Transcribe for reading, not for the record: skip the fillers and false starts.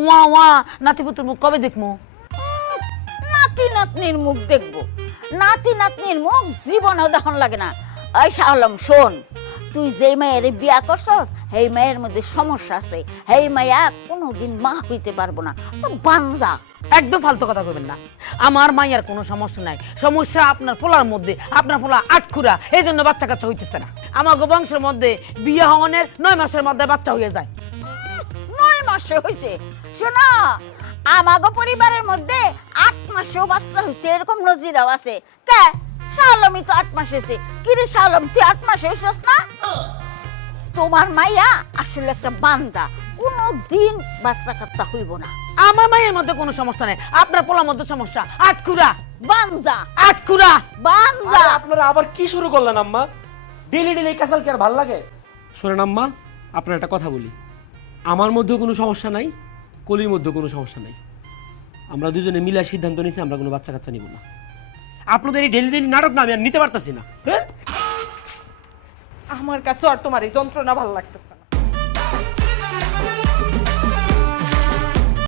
ওয়া ওয়া নাতিপুতির মুখ কবে দেখবো? নাতি নাতনির মুখ দেখবো? নাতি নাতনির মুখ জীবনেও দেখন লাগে না। এই শাহ আলম শোন, তুই যে মেয়ের বিয়া করছস সেই মেয়ের মধ্যে সমস্যা আছে। সেই মাইয়া কোনোদিন মা হইতে পারবো না, তো বানজা। একদম ফালতু কথা কইবেন না। আমার মাইয়ার কোনো সমস্যা নাই, সমস্যা আপনার পোলার মধ্যে। আপনার পোলা আটখুরা, এই জন্য বাচ্চা কাচ্চা হইতেছে না। আমাকে বংশের মধ্যে বিয়ে হওয়ানের 9 মাসের মধ্যে বাচ্চা হয়ে যায়। 9 মাসে হয়েছে? শোনা, আমাগো পরিবারের মধ্যে 8 মাসেও বাচ্চা হয়েছে, এরকম নজিরাও আছে। কে শালমি তো 8 মাস হয়েছে। কি রে শালম, তুই 8 মাসে হয়েছিস না? তোমার মাইয়া আসলে একটা বান্দা, কোনোদিন বাচ্চা কাচ্চা হইব না। আমার মায়ের মধ্যে কোনো সমস্যা নেই, আপনার পোলার মধ্যে সমস্যা। আটখুরা বান্দা, আটখুরা বান্দা। আপনারা আবার কি শুরু করলেন আম্মা? ডেলি ডেলি কাসাল কি আর ভাল লাগে? শোনেন আম্মা, আপনার একটা কথা বলি, আমার মধ্যেও কোনো সমস্যা নাই, কলির মধ্যেও কোনো সমস্যা নাই। আমরা দুজনে মিলে সিদ্ধান্ত নিয়েছি আমরা কোনো বাচ্চা কাচ্চা নিব না। আপনাদের এই ডেলি ডেলি নাটক না আমি আর নিতে পারতাছি না। হ্যাঁ, আমার কাছে আর তোমার এই যন্ত্রণা ভালো লাগতেছে।